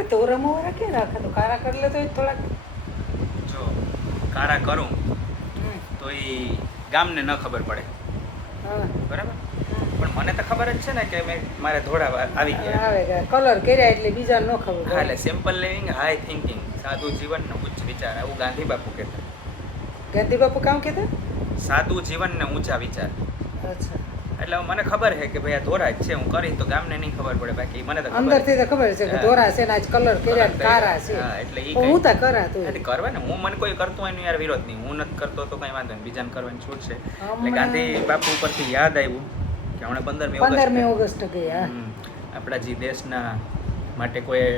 આપણે તોરમો વાળા ક્યાં રાખે તો કારા કરી લે તો થોડાક જો કાળા કરું તો એ ગામને ન ખબર પડે, હા બરાબર? પણ મને તો ખબર જ છે ને કે મારે ધોળા આવી ગયા આવે કલર કર્યા એટલે બીજા ન ખબર હા. પડે. એટલે સિમ્પલ લિવિંગ હાઈ થિંકિંગ, સાદું જીવન ને ઉચ્ચ વિચાર, આવું ગાંધી બાપુ કહેતા. ગાંધી બાપુ કામ કહેતા? સાદું જીવન ને ઊંચા વિચાર. અચ્છા, એટલે મને ખબર છે કે ભાઈ આ ધોરા જ છે, હું કરીશ તો ગામને નહીં ખબર પડે, બાકી મને તો ખબર અંદરથી તો ખબર છે કે હા. ધોરા છે ને આજ કલર કર્યા ને કારા છે. હા, એટલે ઈ પણ હું તા કરા તું નથી કરવા ને, હું મને કોઈ કરતું હોય એનો યાર વિરોધ નહીં, હું નથી કરતો તો કઈ વાંધો નહીં, બીજાને કરવાની છૂટ છે. એટલે હમણાં- ગાંધી બાપુ ઉપરથી યાદ આવ્યું કે હમણાં 15મી 15મી ઓગસ્ટ ઓગસ્ટ ગયા. આપણા જે દેશના માટે કોઈ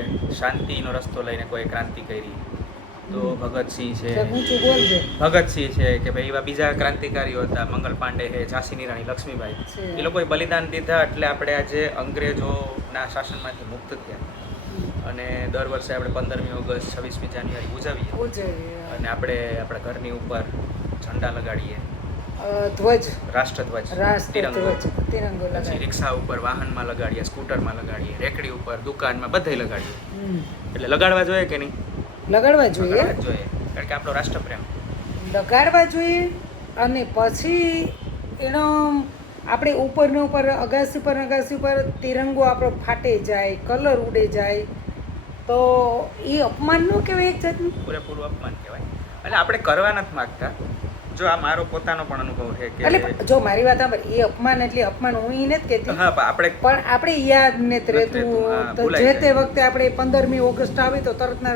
શાંતિનો રસ્તો લઈને કોઈ ક્રાંતિ કરી, તો ભગતસિંહ છે, ઊંચું બોલજે. ભગતસિંહ છે કે ભાઈ એવા બીજા ક્રાંતિકારીઓ હતા, મંગલ પાંડે છે, ઝાંસીની રાણી લક્ષ્મીબાઈ, છે. એ લોકોએ બલિદાન દીધા એટલે આપણે આજે અંગ્રેજોના શાસનમાંથી મુક્ત થયા. અને દર વર્ષે આપણે 15મી ઓગસ્ટ 26મી જાન્યુઆરી ઉજવીએ ઉજવીએ. અને આપણે આપણા ઘરની ઉપર ઝંડા લગાડીએ, ધ્વજ, રાષ્ટ્રધ્વજ, તિરંગો. રાષ્ટ્રધ્વજ, તિરંગો પછી લગાડી. રિક્ષા ઉપર, વાહનમાં લગાડીએ, સ્કૂટરમાં લગાડીએ, રેકડી ઉપર, દુકાનમાં, બધે લગાડીએ. હમ. એટલે લગાડવા જોઈએ કે નહીં? લગાડવા જોઈએ, લગાડવા જ જોઈએ, કારણ કે આપણો રાષ્ટ્રપ્રેમ. લગાડવા જોઈએ. અને પછી એનો આપણે ઉપર ને ઉપર અગાસી પર તિરંગો આપણો ફાટે જાય, કલર ઉડે જાય, તો એ અપમાન ન કહેવાય એક જાતનું? પૂરેપૂરું અપમાન કહેવાય. એટલે આપણે કરવા નથી માગતા. જો આ મારો પોતાનો પણ અનુભવ છે કે એટલે જો મારી વાત સાંભળ, એ અપમાન એટલે અપમાન હું ઈ નથી કહેતી, હા, પણ આપણે પણ આપણે યાદ નથી નથી રહેતું, હા, રહેતું. તો ભૂલાઈ જે તે જાય. વખતે આપણે 15મી ઓગસ્ટ આવી તો તરત ના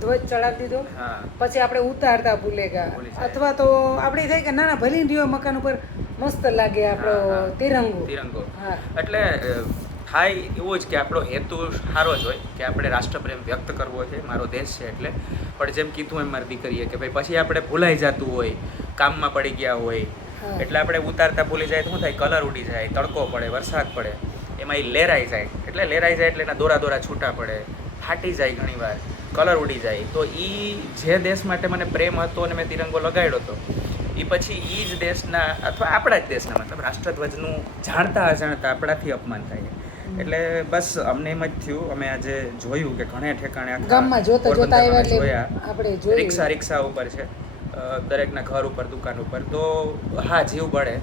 ધ્વજ ચડાવી દીધો, હા, પછી આપણે ઉતારતા ભૂલે ગયા. ભૂલી જાય. અથવા તો આપણે થાય કે ના ના ભલે રહ્યો મકાન ઉપર મસ્ત લાગે આપણો હા, હા. તિરંગો. તિરંગો. હા. એટલે થાય એવું જ કે આપણો હેતુ સારો જ હોય કે આપણે રાષ્ટ્રપ્રેમ વ્યક્ત કરવો છે, મારો દેશ છે એટલે. પણ જેમ કીધું એમ મારી દીકરીએ કે ભાઈ પછી આપણે ભૂલાઈ જતું હોય, કામમાં પડી ગયા હોય, હા. એટલે આપણે ઉતારતા ભૂલી જાય તો શું થાય? કલર ઉડી જાય, તડકો પડે, વરસાદ પડે, એમાં એ લેરાઈ જાય. એટલે લેરાઈ જાય એટલે એના દોરા દોરા છૂટા પડે, ફાટી જાય, ઘણીવાર કલર ઉડી જાય. તો એ જે દેશ માટે મને પ્રેમ હતો અને મેં તિરંગો લગાડ્યો હતો, એ પછી એ જ દેશના અથવા આપણા જ દેશના મતલબ રાષ્ટ્રધ્વજનું જાણતા અજાણતા આપણાથી અપમાન થાય. એટલે બસ અમને એમ જ થયું, અમે આજે જોયું કે ઘણે ઠેકાણે આખા ગામમાં જોતા જોતા આવ્યા એટલે જોયા, આપણે જોયું. રિક્ષા ઉપર છે, દરેકના ઘર ઉપર, દુકાન ઉપર. તો હા, જીવ બળે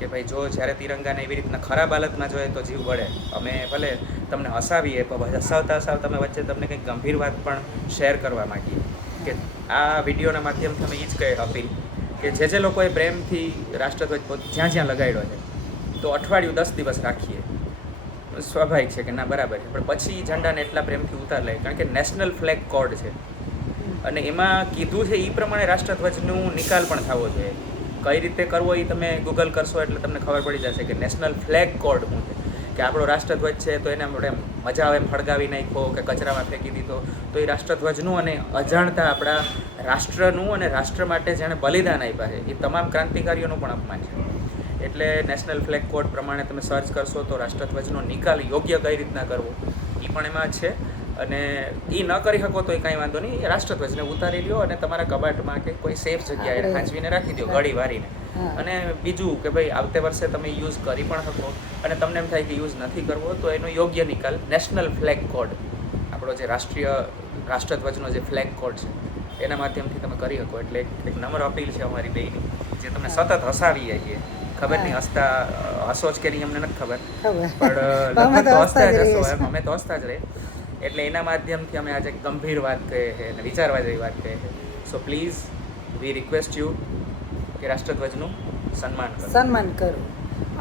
કે ભાઈ જો જ્યારે તિરંગાને એવી રીતના ખરાબ હાલતમાં જોઈએ તો જીવ બળે. અમે ભલે તમને હસાવીએ પણ હસાવતા હસાવતા અમે વચ્ચે તમને કંઈક ગંભીર વાત પણ શેર કરવા માંગીએ કે આ વિડીયોના માધ્યમથી અમે એ જ કહે અપીલ કે જે લોકોએ પ્રેમથી રાષ્ટ્રધ્વજ જ્યાં જ્યાં લગાડ્યો છે તો અઠવાડિયું 10 દિવસ રાખીએ. સ્વાભાવિક છે કે ના બરાબર છે, પણ પછી ઝંડાને એટલા પ્રેમથી ઉતાર લે, કારણ કે નેશનલ ફ્લેગ કોડ છે અને એમાં કીધું છે એ પ્રમાણે રાષ્ટ્રધ્વજનું નિકાલ પણ થવો જોઈએ. કઈ રીતે કરવો એ તમે ગૂગલ કરશો એટલે તમને ખબર પડી જશે કે નેશનલ ફ્લેગ કોડ શું છે. કે આપણો રાષ્ટ્રધ્વજ છે તો એને આપણે મજા આવે એમ ફળગાવી નાખ્યો કે કચરામાં ફેંકી દીધો, તો એ રાષ્ટ્રધ્વજનું અને અજાણતા આપણા રાષ્ટ્રનું અને રાષ્ટ્ર માટે જેણે બલિદાન આપ્યા છે એ તમામ ક્રાંતિકારીઓનું પણ અપમાન છે. એટલે નેશનલ ફ્લેગ કોડ પ્રમાણે તમે સર્ચ કરશો તો રાષ્ટ્રધ્વજનો નિકાલ યોગ્ય કઈ રીતના કરવો એ પણ એમાં છે. અને એ ન કરી શકો તો એ કાંઈ વાંધો નહીં, રાષ્ટ્રધ્વજને ઉતારી લ્યો અને તમારા કબાટમાં કે કોઈ સેફ જગ્યાએ ખાંચવીને રાખી દો, ગળી વારીને. અને બીજું કે ભાઈ આવતે વર્ષે તમે યુઝ કરી પણ શકો અને તમને એમ થાય કે યુઝ નથી કરવો તો એનો યોગ્ય નિકાલ નેશનલ ફ્લેગ કોડ, આપણો જે રાષ્ટ્રધ્વજનો જે ફ્લેગ કોડ છે એના માધ્યમથી તમે કરી શકો. એટલે એક નમ્ર અપીલ છે અમારી બેયની, જે તમને સતત હસાવીએ છીએ. ખબર નહીં હસો જ કે નહીં અમને નથી ખબર, પણ લગભગ તો હસતા જ હશો એમ, અમે તો હસતા જ રહીએ. એટલે એના માધ્યમથી અમે આજે ગંભીર વાત કહીએ છીએ અને વિચારવા જેવી વાત કહીએ છીએ. So please we request you કે રાષ્ટ્રધ્વજનું સન્માન કરો.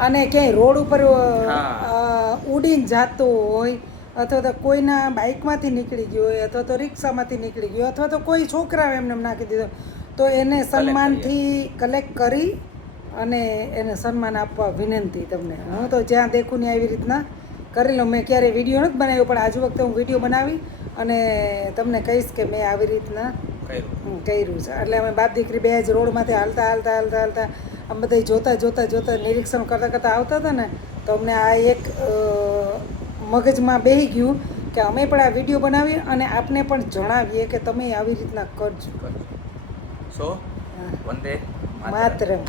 અને ક્યાંય રોડ ઉપર હા. ઉડીને જતો હોય અથવા તો કોઈના બાઇકમાંથી નીકળી ગયો હોય અથવા તો રિક્ષામાંથી નીકળી ગયો અથવા તો કોઈ છોકરાઓ એમને નાખી દીધો તો એને સન્માનથી કલેક્ટ કરી અને એને સન્માન આપવા વિનંતી તમને. હું તો જ્યાં દેખું ને આવી રીતના કરી લઉં. મેં ક્યારેય વિડીયો નથી બનાવ્યો પણ આજ વખતે હું વિડીયો બનાવી અને તમને કહીશ કે મેં આવી રીતના કર્યું છે. એટલે અમે બાપ દીકરી બે જ રોડમાંથી હાલતા આમ બધા જોતા નિરીક્ષણ કરતાં આવતા હતા ને તો અમને આ એક મગજમાં બેસી ગયું કે અમે પણ આ વિડીયો બનાવીએ અને આપને પણ જણાવીએ કે તમે આવી રીતના કરજો. સો વંદે માતરમ.